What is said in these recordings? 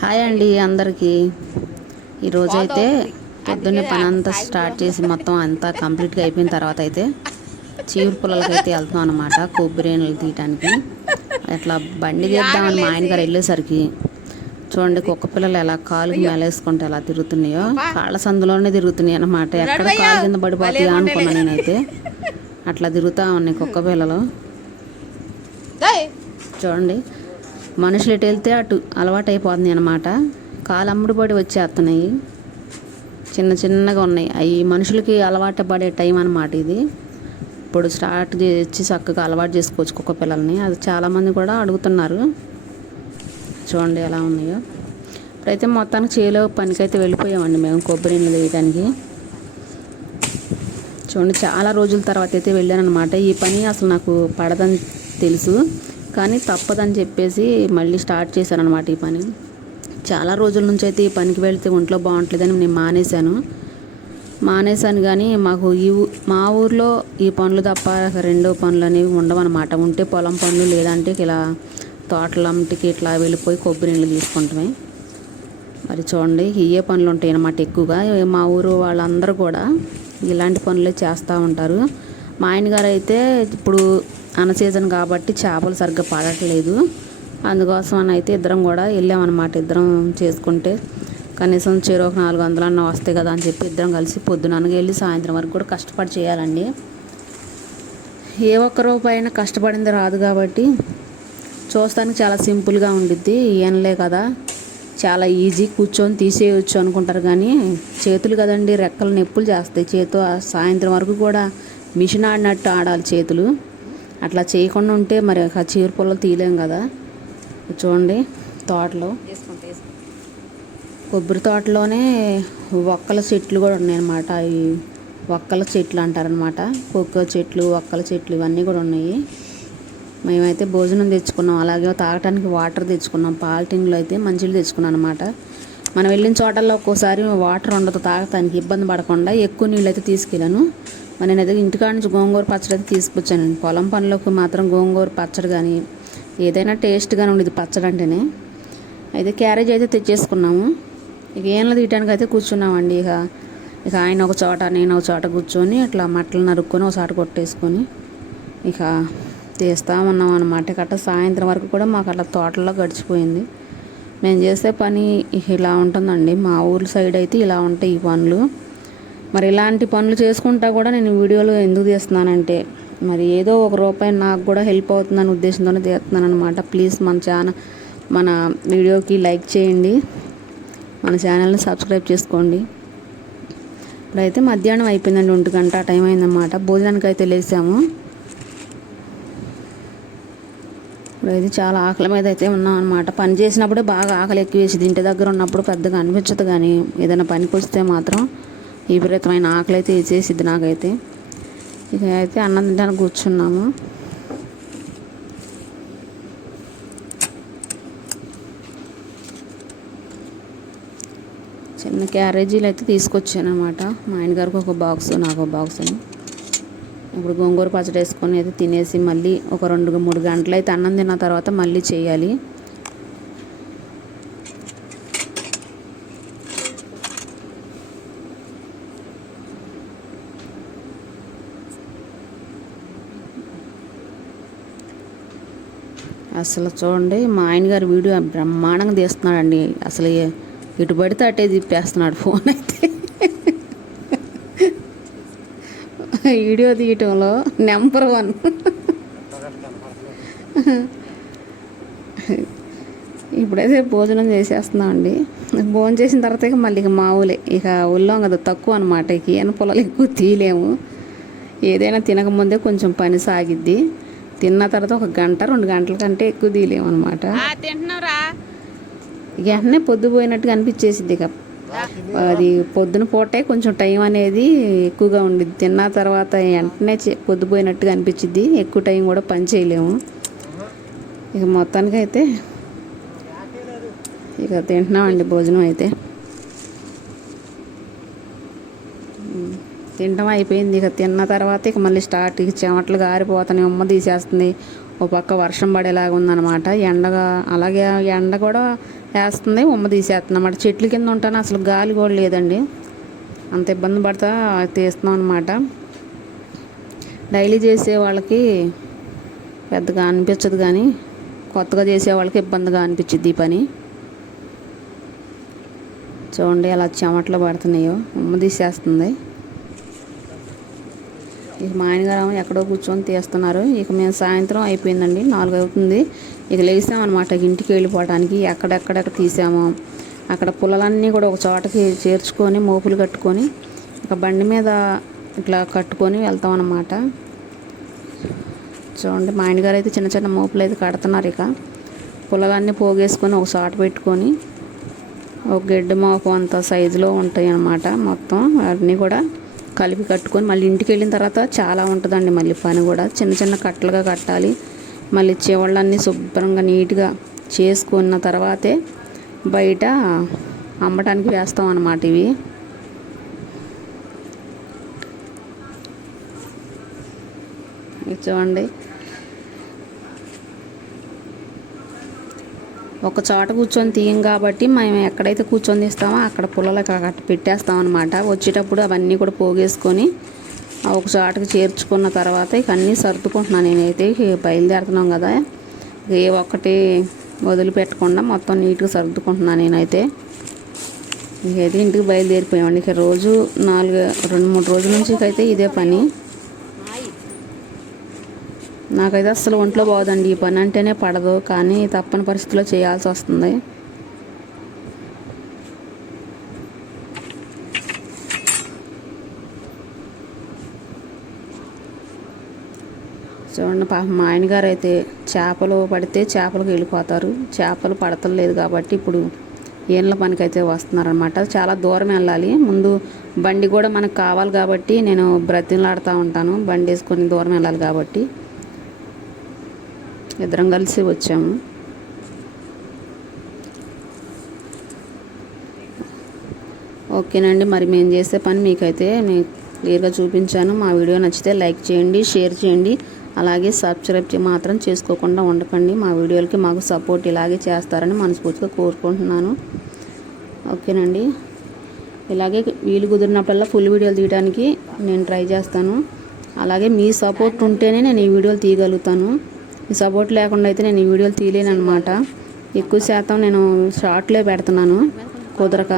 Hi అండి అందరికీ. ఈరోజైతే పొద్దున్నే పని అంతా స్టార్ట్ చేసి మొత్తం అంతా కంప్లీట్గా అయిపోయిన తర్వాత అయితే చీపురు పొలాలకి అయితే వెళ్తాం అనమాట కొబ్బరినీళ్ళు తీయటానికి. అట్లా బండి తీద్దామని మా ఆయన గారు వెళ్ళేసరికి చూడండి కుక్క పిల్లలు ఎలా కాలుకి మేలేసుకుంటే ఎలా తిరుగుతున్నాయో. కాళ్ళ సందులోనే తిరుగుతున్నాయి అనమాట ఎక్కడ కాలు కింద పడిపోతాయా అనుకున్నా నేనైతే. అట్లా తిరుగుతా ఉన్నాయి కుక్క పిల్లలు. చూడండి మనుషులు ఇటు వెళ్తే అటు అలవాటు అయిపోతుంది అనమాట కాలు వచ్చేస్తున్నాయి చిన్న చిన్నగా ఉన్నాయి. అవి మనుషులకి అలవాటు పడే టైం అనమాట ఇది. ఇప్పుడు స్టార్ట్ చేసి చక్కగా అలవాటు చేసుకోవచ్చు కుక్క పిల్లల్ని. అది చాలామంది కూడా అడుగుతున్నారు. చూడండి ఎలా ఉన్నాయో. ఇప్పుడైతే మొత్తానికి చేలో పనికైతే వెళ్ళిపోయామండి మేము కొబ్బరి నీళ్ళు వేయడానికి చూడండి చాలా రోజుల తర్వాత అయితే వెళ్ళాను అనమాట ఈ పని అసలు నాకు పడదని తెలుసు. కానీ తప్పదని చెప్పేసి మళ్ళీ స్టార్ట్ చేశాను అనమాట ఈ పని. చాలా రోజుల నుంచి అయితే ఈ పనికి వెళ్తే ఒంట్లో బాగుంటలేదని నేను మానేశాను. మానేశాను కానీ మాకు ఈ ఊ- మా ఊర్లో ఈ పనులు తప్ప రెండో పనులు అనేవి ఉండవన్నమాట. ఉంటే పొలం పనులు లేదంటే ఇలా తోటల అమ్మటికి ఇట్లా వెళ్ళిపోయి కొబ్బరి నీళ్ళు తీసుకుంటామే. మరి చూడండి ఇవే పనులు ఉంటాయి అన్నమాట ఎక్కువగా మా ఊరు వాళ్ళందరూ కూడా ఇలాంటి పనులే చేస్తూ ఉంటారు. మా ఆయన గారు అయితే ఇప్పుడు అన్న సీజన్ కాబట్టి చేపలు సరిగ్గా పడట్లేదు. అందుకోసం అని అయితే ఇద్దరం కూడా వెళ్ళామన్నమాట. ఇద్దరం చేసుకుంటే కనీసం చెరు ఒక నాలుగు వందలన్నా వస్తాయి కదా అని చెప్పి ఇద్దరం కలిసి పొద్దుననగా వెళ్ళి సాయంత్రం వరకు కూడా కష్టపడి చేయాలండి. ఏ ఒక్క పైన కష్టపడింది రాదు కాబట్టి చూస్తానికి చాలా సింపుల్గా ఉండిద్ది. ఏనలే కదా. చాలా ఈజీ కూర్చొని తీసేయచ్చు అనుకుంటారు కానీ చేతులు కదండి రెక్కలు నొప్పులు చేస్తాయి. చేతు సాయంత్రం వరకు కూడా మిషన్ ఆడినట్టు ఆడాలి చేతులు. అట్లా చేయకుండా ఉంటే మరి ఆ చీర పొలాలు తీయలేం కదా. చూడండి తోటలో. కొబ్బరి తోటలోనే ఒక్కల చెట్లు కూడా ఉన్నాయన్నమాట ఈ ఒక్కల చెట్లు అంటారనమాట కోకో చెట్లు ఒక్కల చెట్లు ఇవన్నీ కూడా ఉన్నాయి. మేమైతే భోజనం తెచ్చుకున్నాం. అలాగే తాగటానికి వాటర్ తెచ్చుకున్నాం. పాలిటిన్లో అయితే మంచిలు తెచ్చుకున్నాం అనమాట మనం వెళ్ళిన చోటల్లో ఒక్కోసారి వాటర్ ఉండదు తాగటానికి ఇబ్బంది పడకుండా ఎక్కువ నీళ్ళు అయితే తీసుకెళ్ళాను. మరి నేను అయితే ఇంటికాడ నుంచి గోంగూర పచ్చడి అయితే తీసుకొచ్చాను. పొలం పనులకు మాత్రం గోంగూర పచ్చడి కానీ ఏదైనా టేస్ట్గానే ఉండేది పచ్చడి అంటేనే. అయితే క్యారేజ్ అయితే తెచ్చేసుకున్నాము. ఇక ఏంలో తీయటానికి అయితే కూర్చున్నామండి. ఇక ఇక ఆయన ఒక చోట నేను ఒక చోట కూర్చొని ఇట్లా మట్టలు నరుక్కొని ఒక చోట కొట్టేసుకొని ఇక తీస్తూ ఉన్నాం అనమాట గట్ట సాయంత్రం వరకు కూడా మాకు అట్లా తోటల్లో గడిచిపోయింది. మేము చేసే పని ఇలా ఉంటుందండి. మా ఊరు సైడ్ అయితే ఇలా ఉంటాయి ఈ పనులు. మరి ఇలాంటి పనులు చేసుకుంటా కూడా నేను వీడియోలు ఎందుకు తీస్తున్నానంటే మరి ఏదో ఒక రూపాయి నాకు కూడా హెల్ప్ అవుతుందని ఉద్దేశంతోనే తీస్తున్నాను అనమాట ప్లీజ్ మన ఛానల్ మన వీడియోకి లైక్ చేయండి. మన ఛానల్ని సబ్స్క్రైబ్ చేసుకోండి. ఇప్పుడైతే మధ్యాహ్నం అయిపోయిందండి ఒంటి గంట టైం అయిందన్నమాట. భోజనానికి అయితే లేసాము. ఇది చాలా ఆకలి మీద అయితే ఉన్నాం అనమాట పని చేసినప్పుడే బాగా ఆకలి ఎక్కువ ఇంటి దగ్గర ఉన్నప్పుడు పెద్దగా అనిపించదు కానీ ఏదైనా పనికి వస్తే మాత్రం విపరీతమైన ఆకలి అయితే వేసేసిద్ది నాకైతే. ఇక అయితే అన్నం తినడానికి కూర్చున్నాము. చిన్న క్యారేజీలు అయితే తీసుకొచ్చాను అనమాట మా ఆయన గారికి ఒక బాక్స్ నాకు ఒక బాక్స్ అని. ఇప్పుడు గోంగూర పచ్చడి వేసుకొని అయితే తినేసి మళ్ళీ ఒక రెండు మూడు గంటలు అయితే అన్నం తిన్న తర్వాత మళ్ళీ చేయాలి. అసలు చూడండి మా ఆయనగారు వీడియో బ్రహ్మాండంగా తీస్తున్నాడండి. అసలు ఇటు పడితే అటే తిప్పేస్తున్నాడు ఫోన్ అయితే. వీడియో తీయటంలో నెంబర్ వన్. ఇప్పుడైతే భోజనం చేసేస్తున్నామండి భోజనం చేసిన తర్వాత ఇక మళ్ళీ ఇక మామూలే ఇక ఒళ్ళోం కదా తక్కువ అనమాట ఇక ఏమైనా పొలాలు ఎక్కువ తీయలేము. ఏదైనా తినకముందే కొంచెం పని సాగిద్ది. తిన్న తర్వాత ఒక గంట రెండు గంటల కంటే ఎక్కువ తీయలేము అనమాట వెంటనే పొద్దుపోయినట్టుగా అనిపించేసింది ఇక. అది పొద్దున పూటే కొంచెం టైం అనేది ఎక్కువగా ఉండిద్ది. తిన్న తర్వాత వెంటనే చే- పొద్దుపోయినట్టుగా అనిపించింది ఎక్కువ టైం కూడా పని చేయలేము. ఇక మొత్తానికి అయితే ఇక తింటున్నామండి భోజనం అయితే. తినడం అయిపోయింది. ఇక తిన్న తర్వాత ఇక మళ్ళీ స్టార్ట్ ఇక చెమటలు గారిపోతున్నాయి. ఉమ్మ తీసేస్తుంది. ఓ పక్క వర్షం పడేలాగా ఉందన్నమాట ఎండగా అలాగే ఎండ కూడా వేస్తుంది ఉమ్మ తీసేస్తుంది అన్నమాట చెట్ల కింద ఉంటాను అసలు గాలి కూడా లేదండి. అంత ఇబ్బంది పడతా తీస్తున్నాం అనమాట డైలీ చేసే వాళ్ళకి పెద్దగా అనిపించదు కానీ కొత్తగా చేసే వాళ్ళకి ఇబ్బందిగా అనిపించింది ఈ పని. చూడండి అలా చెమటలు పడుతున్నాయో. ఉమ్మ తీసేస్తుంది. ఇక మా ఆయనగారు ఎక్కడో కూర్చొని తీస్తున్నారు. ఇక మేము సాయంత్రం అయిపోయిందండి నాలుగు అవుతుంది. ఇక లేసామన్నమాట ఇంటికి వెళ్ళిపోవడానికి ఎక్కడెక్కడెక్కడ తీసామో. అక్కడ పుల్లలన్నీ కూడా ఒక చోటకి చేర్చుకొని మోపులు కట్టుకొని ఇక బండి మీద ఇట్లా కట్టుకొని వెళ్తాం అన్నమాట చూడండి మా ఆయనగారు అయితే చిన్న చిన్న మోపులు అయితే కడుతున్నారు ఇక. పుల్లలన్నీ పోగేసుకొని ఒక చోట పెట్టుకొని ఒక గెడ్డ మోపు అంత సైజులో ఉంటాయి అన్నమాట మొత్తం. అన్నీ కూడా కలిపి కట్టుకొని మళ్ళీ ఇంటికి వెళ్ళిన తర్వాత చాలా ఉంటుందండి మళ్ళీ పని కూడా. చిన్న చిన్న కట్టలుగా కట్టాలి. మళ్ళీ చివళ్ళన్నీ శుభ్రంగా నీట్గా చేసుకున్న తర్వాతే బయట అమ్మటానికి వేస్తాం అన్నమాట ఇవి. చూడండి. ఒక చోట కూర్చొని తీయం కాబట్టి మేము ఎక్కడైతే కూర్చొని తీస్తామో అక్కడ పుల్లలు అక్కడ పెట్టేస్తాం అనమాట వచ్చేటప్పుడు అవన్నీ కూడా పోగేసుకొని ఒక చోటకి చేర్చుకున్న తర్వాత ఇక అన్నీ సర్దుకుంటున్నాను నేనైతే. బయలుదేరుతున్నాం కదా. ఏ ఒక్కటి వదిలిపెట్టకుండా మొత్తం నీట్గా సర్దుకుంటున్నాను నేనైతే. ఇంకైతే ఇంటికి బయలుదేరిపోయామండి. ఇక రోజు నాలుగు రెండు మూడు రోజుల నుంచి అయితే ఇదే పని. నాకైతే అసలు ఒంట్లో బాగుందండి. ఈ పని అంటేనే పడదు. కానీ తప్పని పరిస్థితిలో చేయాల్సి వస్తుంది. చూడండి పాప మా ఆయన గారు అయితే చేపలు పడితే చేపలకు వెళ్ళిపోతారు. చేపలు పడతలేదు కాబట్టి ఇప్పుడు ఏళ్ళ పనికి అయితే వస్తున్నారనమాట చాలా దూరం వెళ్ళాలి. ముందు బండి కూడా మనకు కావాలి కాబట్టి నేను బ్రతిలాడుతూ ఉంటాను. బండి వేసుకొని దూరం వెళ్ళాలి కాబట్టి. ఇద్దరం కలిసి వచ్చాము. ఓకేనండి మరి మేము చేసే పని మీకైతే నేను క్లియర్గా చూపించాను. మా వీడియో నచ్చితే లైక్ చేయండి షేర్ చేయండి. అలాగే సబ్స్క్రైబ్ మాత్రం చేసుకోకుండా ఉండకండి. మా వీడియోలకి మాకు సపోర్ట్ ఇలాగే చేస్తారని మనస్ఫూర్తిగా కోరుకుంటున్నాను. ఓకేనండి. ఇలాగే వీలు కుదిరినప్పుడల్లా ఫుల్ వీడియోలు తీయడానికి నేను ట్రై చేస్తాను. అలాగే మీ సపోర్ట్ ఉంటేనే నేను ఈ వీడియోలు తీయగలుగుతాను. మీ సపోర్ట్ లేకుండా అయితే నేను ఈ వీడియోలు తీయలేను అనమాట ఎక్కువ శాతం నేను షార్ట్లే పెడుతున్నాను. కుదరక.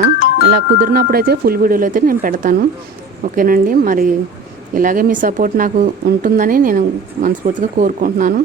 ఇలా కుదిరినప్పుడైతే ఫుల్ వీడియోలు అయితే నేను పెడతాను. ఓకేనండి. మరి ఇలాగే మీ సపోర్ట్ నాకు ఉంటుందని నేను మనస్ఫూర్తిగా కోరుకుంటున్నాను.